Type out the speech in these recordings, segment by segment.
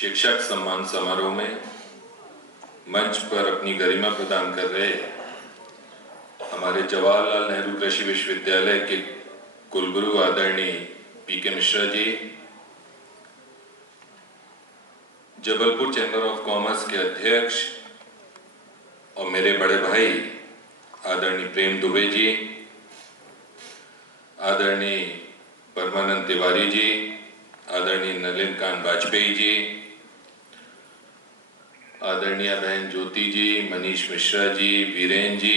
शिक्षक सम्मान समारोह में मंच पर अपनी गरिमा प्रदान कर रहे हमारे जवाहरलाल नेहरू कृषि विश्वविद्यालय के कुलगुरु आदरणीय पीके Mishra ji, Jabalpur chamber of commerce के अध्यक्ष और मेरे बड़े भाई आदरणीय प्रेम दुबे जी, आदरणीय परमानंद तिवारी जी, आदरणीय नलिन कांत वाजपेयी जी, आदरणीय बहन ज्योति जी, मनीष मिश्रा जी, वीरेन जी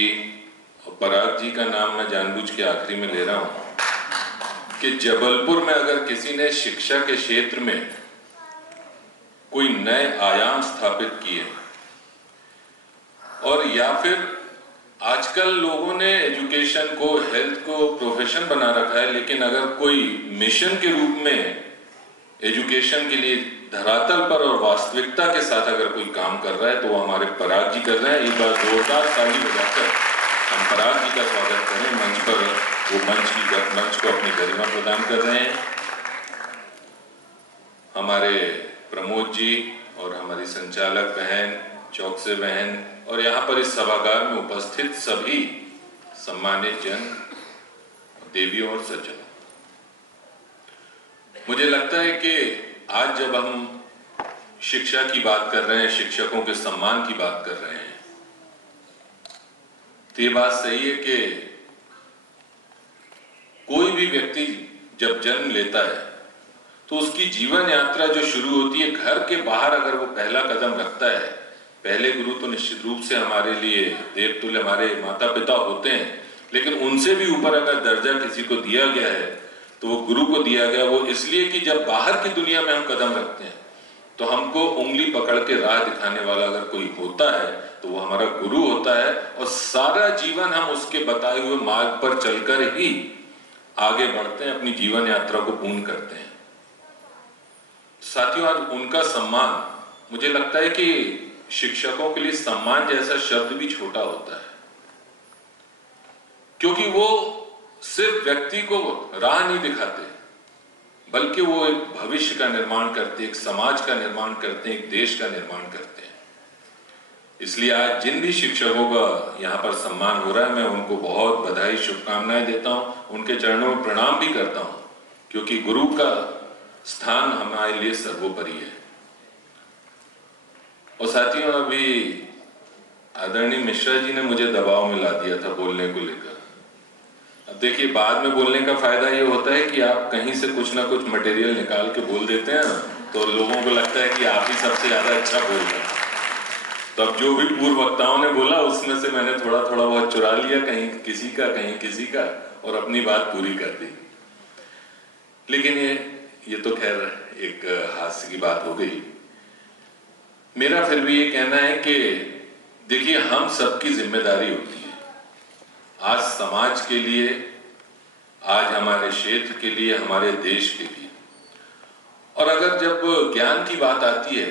और पराग जी का नाम मैं जानबूझ के आखिरी में ले रहा हूं कि जबलपुर में अगर किसी ने शिक्षा के क्षेत्र में कोई नए आयाम स्थापित किए और या फिर आजकल लोगों ने एजुकेशन को, हेल्थ को प्रोफेशन बना रखा है, लेकिन अगर कोई मिशन के रूप में एजुकेशन के लिए धरातल पर और वास्तविकता के साथ अगर कोई काम कर रहा है तो वो हमारे पराग जी कर रहे हैं। एक बार जोरदार ताली बजाकर हम पराग जी का स्वागत करें मंच पर। वो मंच को अपनी गरिमा प्रदान कर रहे हैं। हमारे प्रमोद जी और हमारी संचालक बहन, चौकसे बहन और यहाँ पर इस सभागार में उपस्थित सभी सम्मानित जन, देवियों और सज्जनों, मुझे लगता है कि आज जब हम शिक्षा की बात कर रहे हैं, शिक्षकों के सम्मान की बात कर रहे हैं, तो ये बात सही है कि कोई भी व्यक्ति जब जन्म लेता है तो उसकी जीवन यात्रा जो शुरू होती है घर के बाहर अगर वो पहला कदम रखता है, पहले गुरु तो निश्चित रूप से हमारे लिए देवतुल्य हमारे माता पिता होते हैं, लेकिन उनसे भी ऊपर अगर दर्जा किसी को दिया गया है तो वो गुरु को दिया गया। वो इसलिए कि जब बाहर की दुनिया में हम कदम रखते हैं तो हमको उंगली पकड़ के राह दिखाने वाला अगर कोई होता है तो वो हमारा गुरु होता है और सारा जीवन हम उसके बताए हुए मार्ग पर चलकर ही आगे बढ़ते हैं, अपनी जीवन यात्रा को पूर्ण करते हैं। साथियों, आज उनका सम्मान, मुझे लगता है कि शिक्षकों के लिए सम्मान जैसा शब्द भी छोटा होता है, क्योंकि वो सिर्फ व्यक्ति को राह नहीं दिखाते बल्कि वो एक भविष्य का निर्माण करते, एक समाज का निर्माण करते, एक देश का निर्माण करते हैं। इसलिए आज जिन भी शिक्षकों का यहाँ पर सम्मान हो रहा है, मैं उनको बहुत बधाई, शुभकामनाएं देता हूँ, उनके चरणों में प्रणाम भी करता हूँ, क्योंकि गुरु का स्थान हमारे लिए सर्वोपरि है। और साथियों, अभी आदरणीय मिश्रा जी ने मुझे दबाव में ला दिया था बोलने को लेकर। अब देखिए, बाद में बोलने का फायदा ये होता है कि आप कहीं से कुछ ना कुछ मटेरियल निकाल के बोल देते हैं तो लोगों को लगता है कि आप ही सबसे ज्यादा अच्छा बोल रहे हैं। तो अब जो भी पूर्व वक्ताओं ने बोला उसमें से मैंने थोड़ा थोड़ा बहुत चुरा लिया, कहीं किसी का कहीं किसी का, और अपनी बात पूरी कर दी। लेकिन ये तो खैर एक हास्य की बात हो गई। मेरा फिर भी ये कहना है कि देखिए, हम सबकी जिम्मेदारी होती है आज समाज के लिए, आज हमारे क्षेत्र के लिए, हमारे देश के लिए। और अगर जब ज्ञान की बात आती है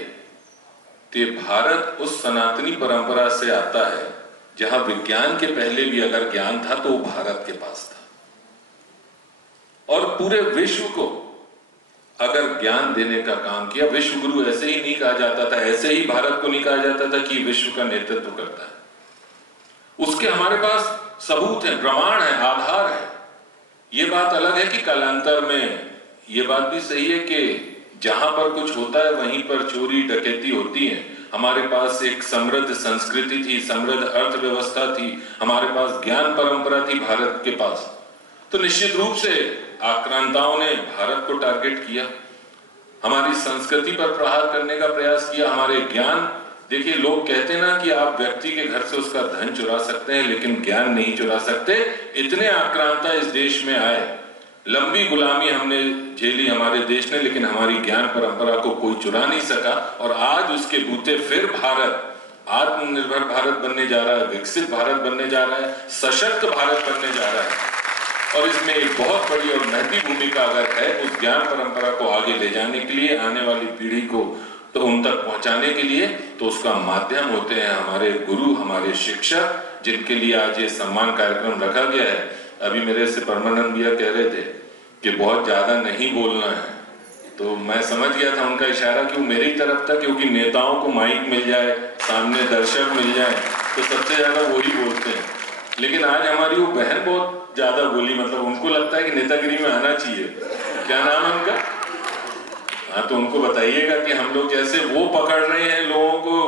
तो भारत उस सनातनी परंपरा से आता है जहां विज्ञान के पहले भी अगर ज्ञान था तो वो भारत के पास था। और पूरे विश्व को अगर ज्ञान देने का काम किया, विश्व गुरु ऐसे ही नहीं कहा जाता था, ऐसे ही भारत को नहीं कहा जाता था कि विश्व का नेतृत्व करता है। उसके हमारे पास सबूत है, प्रमाण है, आधार है। ये बात अलग है कि कालांतर में ये बात भी सही है कि जहां पर कुछ होता है वहीं पर चोरी डकैती होती है। हमारे पास एक समृद्ध संस्कृति थी, समृद्ध अर्थव्यवस्था थी, हमारे पास ज्ञान परंपरा थी भारत के पास। तो निश्चित रूप से आक्रांताओं ने भारत को टारगेट किया, हमारी संस्कृति पर प्रहार करने का प्रयास किया, हमारे ज्ञान। देखिए, लोग कहते हैं ना कि आप व्यक्ति के घर से उसका धन चुरा सकते हैं लेकिन ज्ञान नहीं चुरा सकते। इतने आक्रांता इस देश में आए, लंबी गुलामी हमने झेली हमारे देश ने, लेकिन हमारी ज्ञान परंपरा को कोई चुरा नहीं सका। और आज उसके बूते फिर भारत आत्मनिर्भर भारत बनने जा रहा है, विकसित भारत बनने जा रहा है, सशक्त भारत बनने जा रहा है। और इसमें एक बहुत बड़ी और महती भूमिका अगर है उस ज्ञान परंपरा को आगे ले जाने के लिए, आने वाली पीढ़ी को तो उन तक पहुंचाने के लिए, तो उसका माध्यम होते हैं हमारे गुरु, हमारे शिक्षक, जिनके लिए आज ये सम्मान कार्यक्रम रखा गया है। अभी मेरे से परमानंद भैया कह रहे थे कि बहुत ज्यादा नहीं बोलना है, तो मैं समझ गया था उनका इशारा कि वो मेरी तरफ था, क्योंकि नेताओं को माइक मिल जाए, सामने दर्शक मिल जाए तो सबसे ज्यादा वही बोलते हैं। लेकिन आज हमारी वो बहन बहुत ज्यादा बोली, मतलब उनको लगता है कि नेतागिरी में आना चाहिए। क्या नाम है उनका? हाँ, तो उनको बताइएगा कि हम लोग जैसे वो पकड़ रहे हैं लोगों को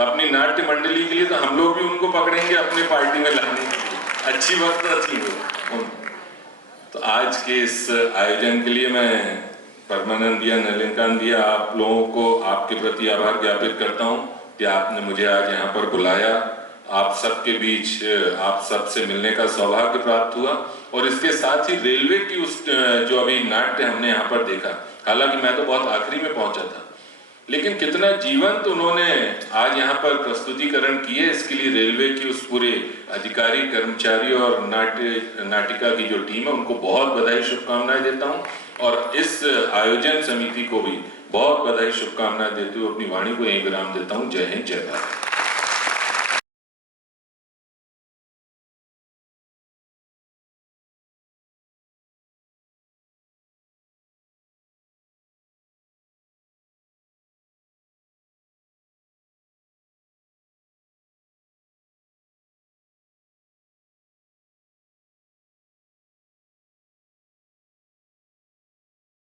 अपनी नाट्य मंडली के लिए, तो हम लोग भी उनको पकड़ेंगे अपने पार्टी में लाने के लिए। अच्छी वक्ता थी वो। तो आज के इस आयोजन के लिए मैं परमानंद भैया, नलिनीकांत भैया, आप लोगों को आपके प्रति आभार ज्ञापित करता हूं कि आपने मुझे आज यहाँ पर बुलाया। आप सबके बीच आप सबसे मिलने का सौभाग्य प्राप्त हुआ, और इसके साथ ही रेलवे की उस जो अभी नाट्य हमने यहाँ पर देखा, हालांकि मैं तो बहुत आखिरी में पहुंचा था, लेकिन कितना जीवंत उन्होंने आज यहाँ पर प्रस्तुतिकरण किए। इसके लिए रेलवे की उस पूरे अधिकारी, कर्मचारी और नाटिका की जो टीम है, उनको बहुत बधाई, शुभकामनाएं देता हूँ। और इस आयोजन समिति को भी बहुत बधाई, शुभकामनाएं देते हुए अपनी वाणी को यहीं विराम देता हूँ। जय हिंद, जय भारत।